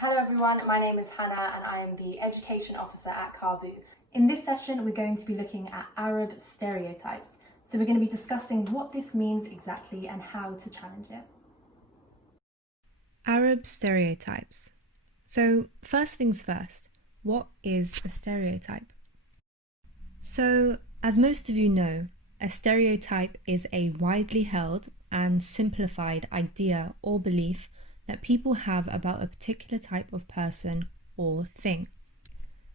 Hello everyone, my name is Hannah and I am the Education Officer at Caabu. In this session we're going to be looking at Arab stereotypes. So we're going to be discussing what this means exactly and how to challenge it. Arab stereotypes. So first things first, what is a stereotype? So as most of you know, a stereotype is a widely held and simplified idea or belief that people have about a particular type of person or thing.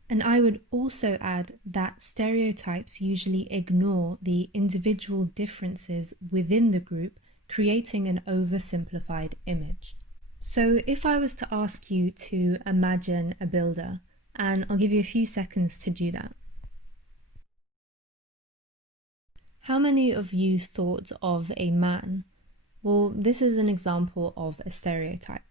And I would also add that stereotypes usually ignore the individual differences within the group, creating an oversimplified image. So if I was to ask you to imagine a builder, and I'll give you a few seconds to do that. How many of you thought of a man? Well, this is an example of a stereotype.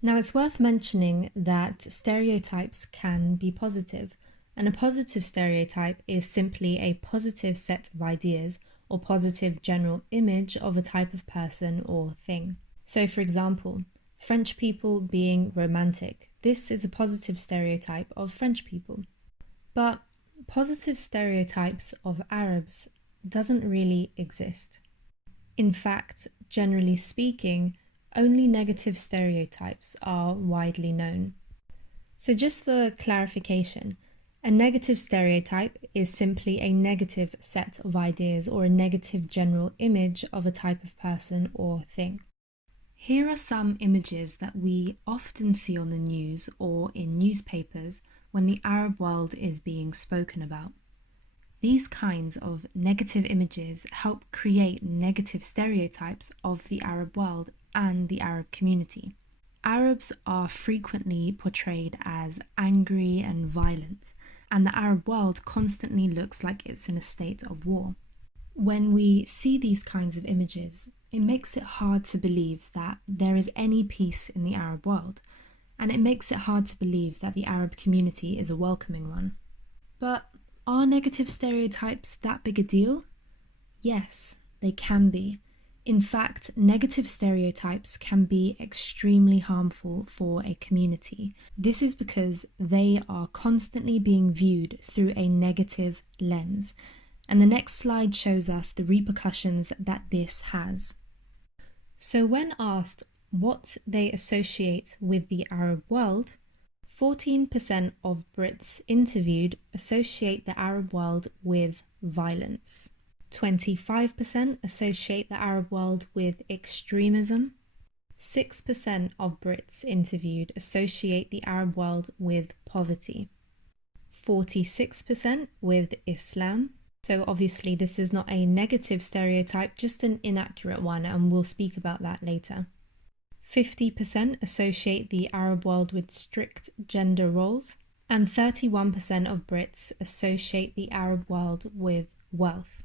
Now, it's worth mentioning that stereotypes can be positive, and a positive stereotype is simply a positive set of ideas or positive general image of a type of person or thing. So, for example, French people being romantic. This is a positive stereotype of French people. But positive stereotypes of Arabs doesn't really exist. In fact, generally speaking, only negative stereotypes are widely known. So just for clarification, a negative stereotype is simply a negative set of ideas or a negative general image of a type of person or thing. Here are some images that we often see on the news or in newspapers when the Arab world is being spoken about. These kinds of negative images help create negative stereotypes of the Arab world and the Arab community. Arabs are frequently portrayed as angry and violent, and the Arab world constantly looks like it's in a state of war. When we see these kinds of images, it makes it hard to believe that there is any peace in the Arab world, and it makes it hard to believe that the Arab community is a welcoming one. But are negative stereotypes that big a deal? Yes, they can be. In fact, negative stereotypes can be extremely harmful for a community. This is because they are constantly being viewed through a negative lens. And the next slide shows us the repercussions that this has. So when asked what they associate with the Arab world, 14% of Brits interviewed associate the Arab world with violence. 25% associate the Arab world with extremism. 6% of Brits interviewed associate the Arab world with poverty. 46% with Islam. So obviously this is not a negative stereotype, just an inaccurate one, and we'll speak about that later. 50% associate the Arab world with strict gender roles, and 31% of Brits associate the Arab world with wealth.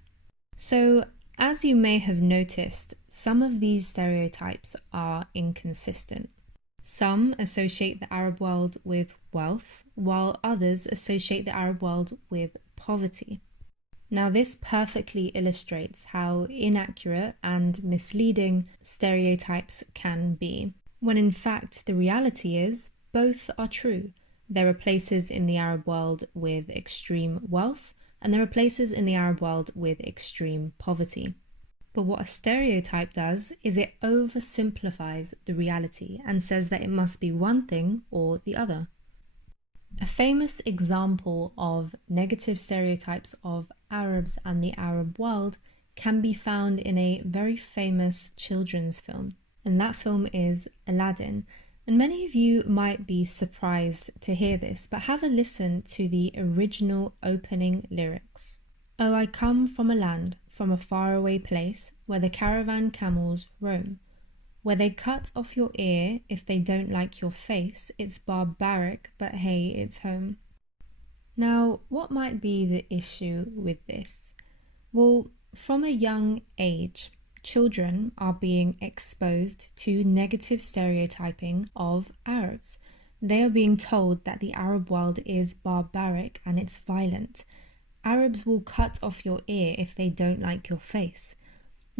So, as you may have noticed, some of these stereotypes are inconsistent. Some associate the Arab world with wealth, while others associate the Arab world with poverty. Now, this perfectly illustrates how inaccurate and misleading stereotypes can be, when in fact the reality is both are true. There are places in the Arab world with extreme wealth, and there are places in the Arab world with extreme poverty. But what a stereotype does is it oversimplifies the reality and says that it must be one thing or the other. A famous example of negative stereotypes of Arabs and the Arab world can be found in a very famous children's film, and that film is Aladdin. And many of you might be surprised to hear this, but have a listen to the original opening lyrics. Oh, I come from a land, from a faraway place, where the caravan camels roam. Where they cut off your ear if they don't like your face. It's barbaric, but hey, it's home. Now, what might be the issue with this? Well, from a young age, children are being exposed to negative stereotyping of Arabs. They are being told that the Arab world is barbaric and it's violent. Arabs will cut off your ear if they don't like your face.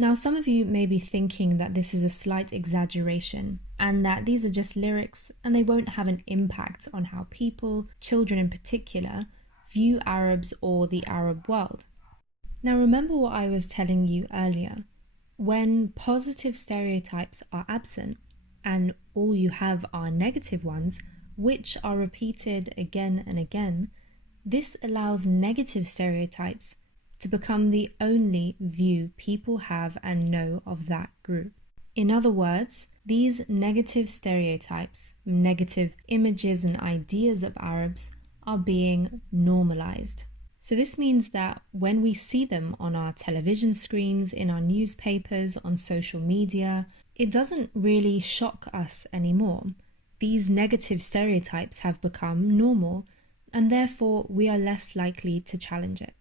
Now, some of you may be thinking that this is a slight exaggeration and that these are just lyrics and they won't have an impact on how people, children in particular, view Arabs or the Arab world. Now, remember what I was telling you earlier. When positive stereotypes are absent and all you have are negative ones, which are repeated again and again, this allows negative stereotypes to become the only view people have and know of that group. In other words, these negative stereotypes, negative images and ideas of Arabs are being normalized. So this means that when we see them on our television screens, in our newspapers, on social media, it doesn't really shock us anymore. These negative stereotypes have become normal, and therefore we are less likely to challenge it.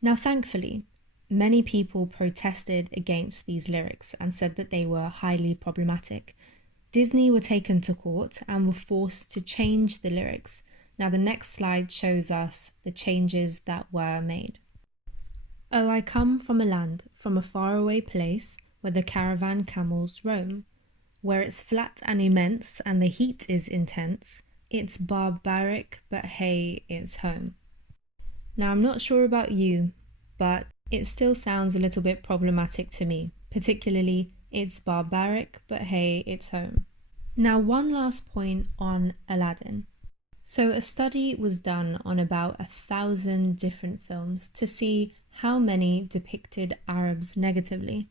Now, thankfully, many people protested against these lyrics and said that they were highly problematic. Disney were taken to court and were forced to change the lyrics. Now, the next slide shows us the changes that were made. Oh, I come from a land, from a faraway place, where the caravan camels roam, where it's flat and immense and the heat is intense. It's barbaric, but hey, it's home. Now, I'm not sure about you, but it still sounds a little bit problematic to me, particularly it's barbaric, but hey, it's home. Now, one last point on Aladdin. So a study was done on about 1,000 different films to see how many depicted Arabs negatively.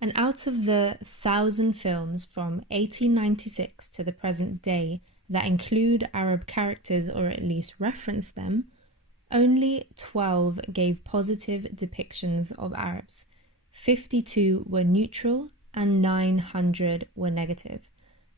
And out of the 1,000 films from 1896 to the present day that include Arab characters or at least reference them, only 12 gave positive depictions of Arabs, 52 were neutral, and 900 were negative.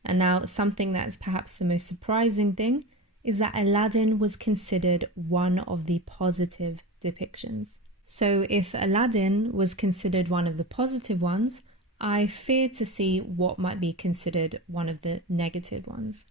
And now something that's perhaps the most surprising thing is that Aladdin was considered one of the positive depictions. So if Aladdin was considered one of the positive ones, I fear to see what might be considered one of the negative ones.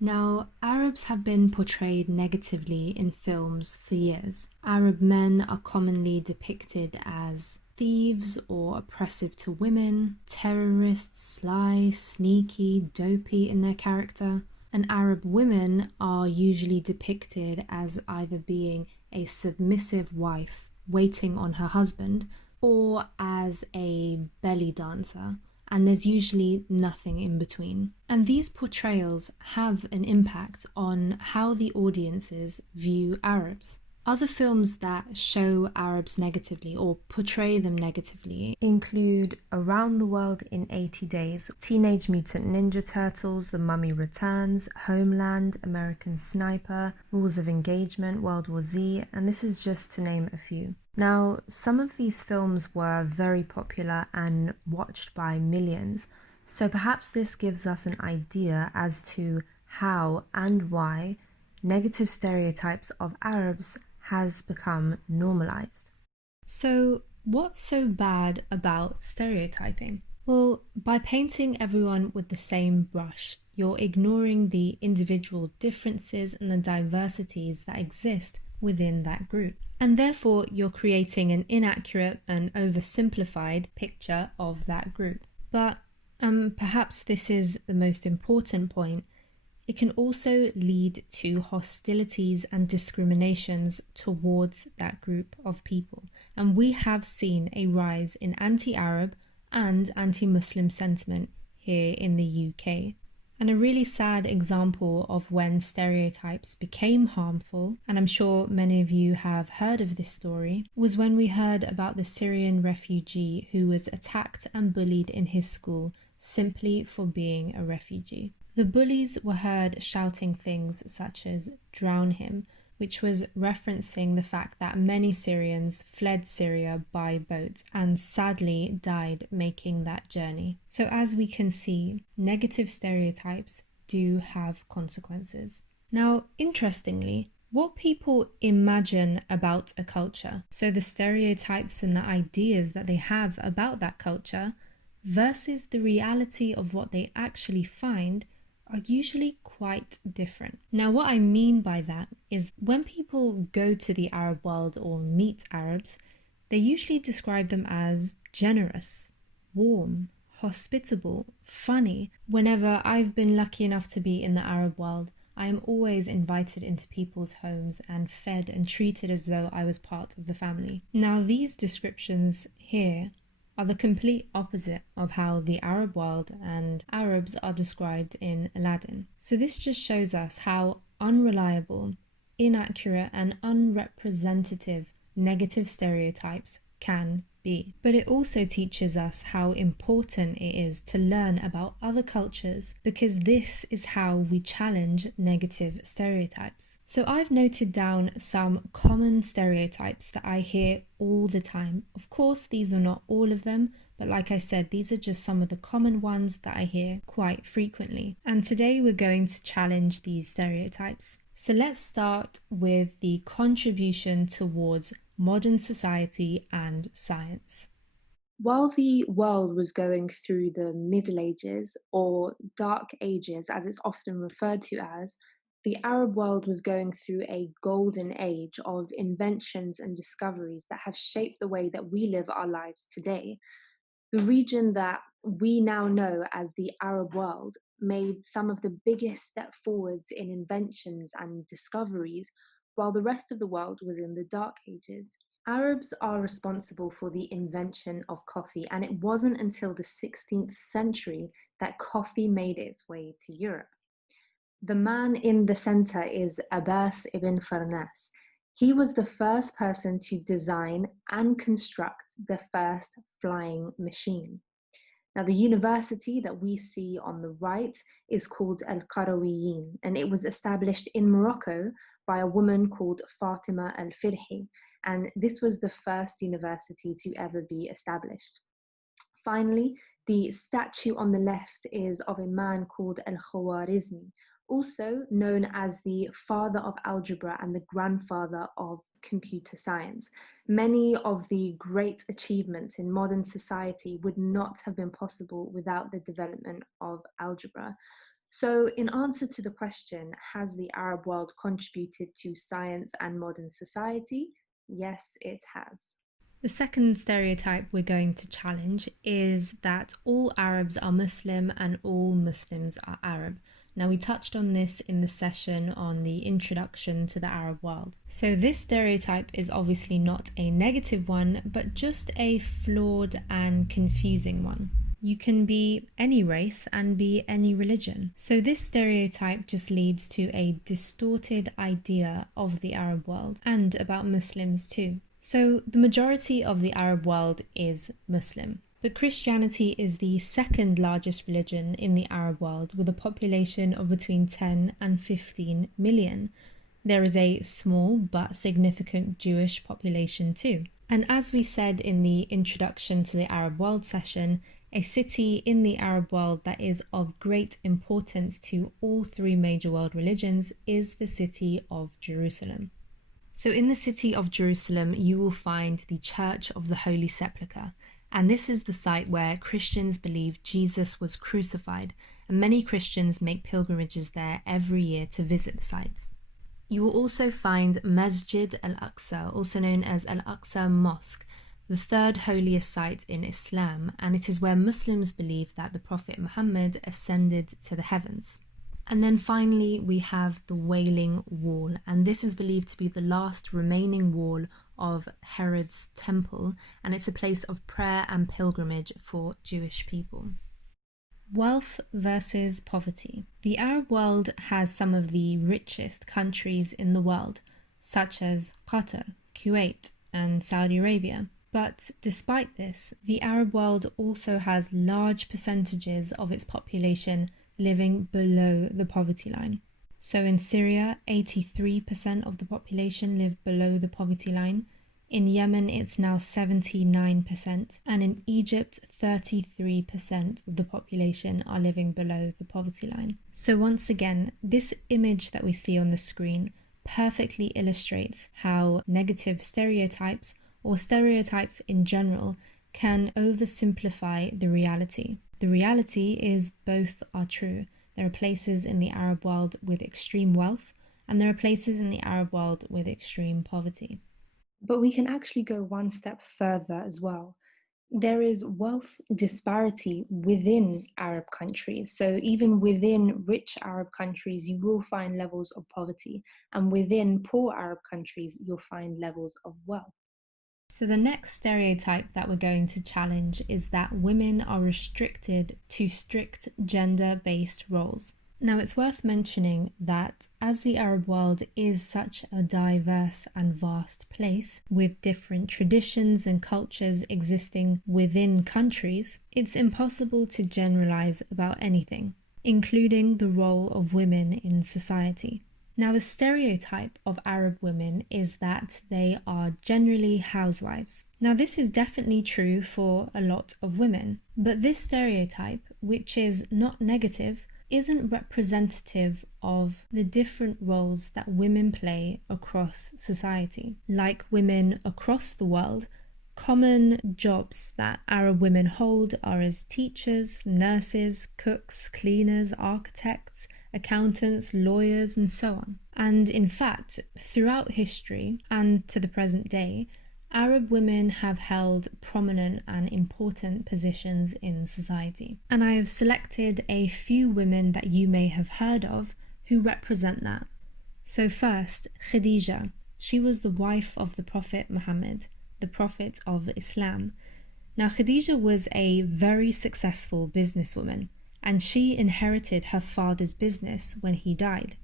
Now, Arabs have been portrayed negatively in films for years. Arab men are commonly depicted as thieves or oppressive to women, terrorists, sly, sneaky, dopey in their character. And Arab women are usually depicted as either being a submissive wife waiting on her husband or as a belly dancer, and there's usually nothing in between. And these portrayals have an impact on how the audiences view Arabs. Other films that show Arabs negatively or portray them negatively include Around the World in 80 Days, Teenage Mutant Ninja Turtles, The Mummy Returns, Homeland, American Sniper, Rules of Engagement, World War Z, and this is just to name a few. Now, some of these films were very popular and watched by millions, so perhaps this gives us an idea as to how and why negative stereotypes of Arabs has become normalized. So, what's so bad about stereotyping? Well, by painting everyone with the same brush, you're ignoring the individual differences and the diversities that exist within that group. And therefore, you're creating an inaccurate and oversimplified picture of that group. But perhaps this is the most important point. It can also lead to hostilities and discriminations towards that group of people. And we have seen a rise in anti-Arab and anti-Muslim sentiment here in the UK. And a really sad example of when stereotypes became harmful, and I'm sure many of you have heard of this story, was when we heard about the Syrian refugee who was attacked and bullied in his school simply for being a refugee. The bullies were heard shouting things such as "drown him," which was referencing the fact that many Syrians fled Syria by boat and sadly died making that journey. So as we can see, negative stereotypes do have consequences. Now, interestingly, what people imagine about a culture, so the stereotypes and the ideas that they have about that culture, versus the reality of what they actually find, are usually quite different. Now, what I mean by that is when people go to the Arab world or meet Arabs, they usually describe them as generous, warm, hospitable, funny. Whenever I've been lucky enough to be in the Arab world, I am always invited into people's homes and fed and treated as though I was part of the family. Now, these descriptions here are the complete opposite of how the Arab world and Arabs are described in Aladdin. So this just shows us how unreliable, inaccurate, and unrepresentative negative stereotypes can be. But it also teaches us how important it is to learn about other cultures, because this is how we challenge negative stereotypes. So I've noted down some common stereotypes that I hear all the time. Of course, these are not all of them, but like I said, these are just some of the common ones that I hear quite frequently. And today we're going to challenge these stereotypes. So let's start with the contribution towards modern society and science. While the world was going through the Middle Ages, or Dark Ages as it's often referred to as, the Arab world was going through a golden age of inventions and discoveries that have shaped the way that we live our lives today. The region that we now know as the Arab world made some of the biggest step forwards in inventions and discoveries, while the rest of the world was in the Dark Ages. Arabs are responsible for the invention of coffee, and it wasn't until the 16th century that coffee made its way to Europe. The man in the center is Abbas ibn Farnas. He was the first person to design and construct the first flying machine. Now, the university that we see on the right is called Al-Qarawiyyin, and it was established in Morocco by a woman called Fatima al-Firhi, and this was the first university to ever be established. Finally, the statue on the left is of a man called Al-Khwarizmi, also known as the father of algebra and the grandfather of computer science. Many of the great achievements in modern society would not have been possible without the development of algebra. So, in answer to the question, has the Arab world contributed to science and modern society? Yes, it has. The second stereotype we're going to challenge is that all Arabs are Muslim and all Muslims are Arab. Now, we touched on this in the session on the introduction to the Arab world. So this stereotype is obviously not a negative one, but just a flawed and confusing one. You can be any race and be any religion. So this stereotype just leads to a distorted idea of the Arab world and about Muslims too. So the majority of the Arab world is Muslim. But Christianity is the second largest religion in the Arab world, with a population of between 10 and 15 million. There is a small but significant Jewish population too. And as we said in the introduction to the Arab world session, a city in the Arab world that is of great importance to all three major world religions is the city of Jerusalem. So in the city of Jerusalem, you will find the Church of the Holy Sepulchre. And this is the site where Christians believe Jesus was crucified, and many Christians make pilgrimages there every year to visit the site. You will also find Masjid al-Aqsa, also known as Al-Aqsa Mosque, the third holiest site in Islam, and it is where Muslims believe that the Prophet Muhammad ascended to the heavens. And then finally, we have the Wailing Wall, and this is believed to be the last remaining wall of Herod's temple, and it's a place of prayer and pilgrimage for Jewish people. Wealth versus poverty. The Arab world has some of the richest countries in the world, such as Qatar, Kuwait, and Saudi Arabia. But despite this, the Arab world also has large percentages of its population living below the poverty line. So in Syria, 83% of the population live below the poverty line. In Yemen, it's now 79%. And in Egypt, 33% of the population are living below the poverty line. So once again, this image that we see on the screen perfectly illustrates how negative stereotypes, or stereotypes in general, can oversimplify the reality. The reality is both are true. There are places in the Arab world with extreme wealth, and there are places in the Arab world with extreme poverty. But we can actually go one step further as well. There is wealth disparity within Arab countries. So, even within rich Arab countries, you will find levels of poverty, and within poor Arab countries, you'll find levels of wealth. So, the next stereotype that we're going to challenge is that women are restricted to strict gender based roles. Now, it's worth mentioning that as the Arab world is such a diverse and vast place with different traditions and cultures existing within countries, it's impossible to generalize about anything, including the role of women in society. Now, the stereotype of Arab women is that they are generally housewives. Now, this is definitely true for a lot of women, but this stereotype, which is not negative, isn't representative of the different roles that women play across society. Like women across the world, common jobs that Arab women hold are as teachers, nurses, cooks, cleaners, architects, accountants, lawyers, and so on. And in fact, throughout history and to the present day, Arab women have held prominent and important positions in society. And I have selected a few women that you may have heard of who represent that. So first, Khadija. She was the wife of the Prophet Muhammad, the Prophet of Islam. Now, Khadija was a very successful businesswoman, and she inherited her father's business when he died.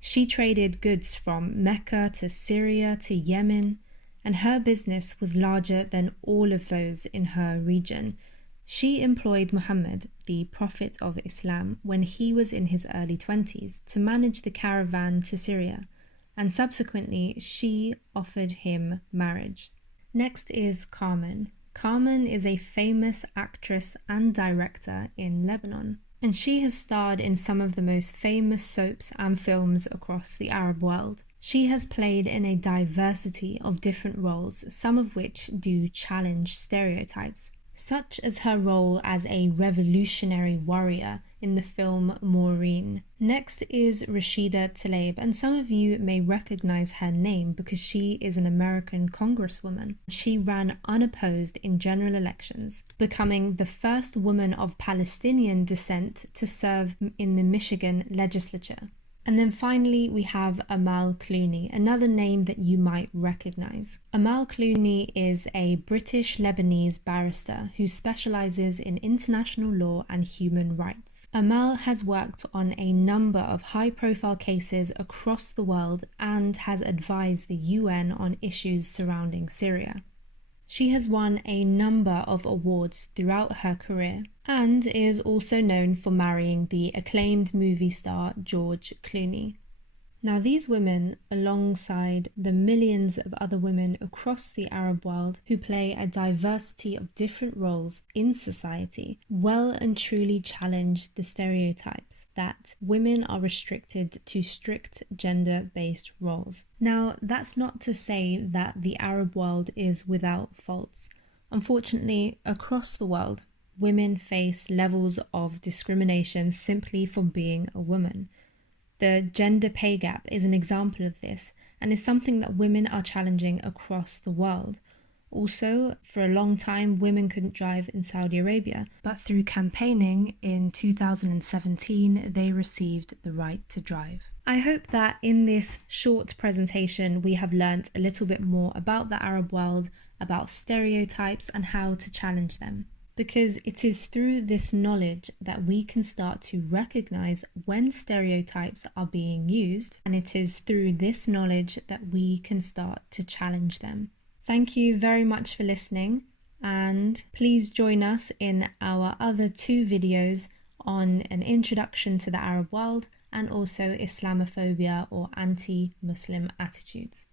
She traded goods from Mecca to Syria to Yemen, and her business was larger than all of those in her region. She employed Muhammad, the Prophet of Islam, when he was in his early 20s to manage the caravan to Syria, and subsequently she offered him marriage. Next is Carmen. Carmen is a famous actress and director in Lebanon, and she has starred in some of the most famous soaps and films across the Arab world. She has played in a diversity of different roles, some of which do challenge stereotypes, such as her role as a revolutionary warrior in the film Maureen. Next is Rashida Tlaib, and some of you may recognize her name because she is an American congresswoman. She ran unopposed in general elections, becoming the first woman of Palestinian descent to serve in the Michigan legislature. And then finally, we have Amal Clooney, another name that you might recognize. Amal Clooney is a British Lebanese barrister who specializes in international law and human rights. Amal has worked on a number of high-profile cases across the world and has advised the UN on issues surrounding Syria. She has won a number of awards throughout her career and is also known for marrying the acclaimed movie star George Clooney. Now, these women, alongside the millions of other women across the Arab world who play a diversity of different roles in society, well and truly challenge the stereotypes that women are restricted to strict gender-based roles. Now, that's not to say that the Arab world is without faults. Unfortunately, across the world, women face levels of discrimination simply for being a woman. The gender pay gap is an example of this and is something that women are challenging across the world. Also, for a long time, women couldn't drive in Saudi Arabia, but through campaigning in 2017, they received the right to drive. I hope that in this short presentation, we have learnt a little bit more about the Arab world, about stereotypes and how to challenge them. Because it is through this knowledge that we can start to recognize when stereotypes are being used, and it is through this knowledge that we can start to challenge them. Thank you very much for listening, and please join us in our other 2 videos on an introduction to the Arab world and also Islamophobia or anti-Muslim attitudes.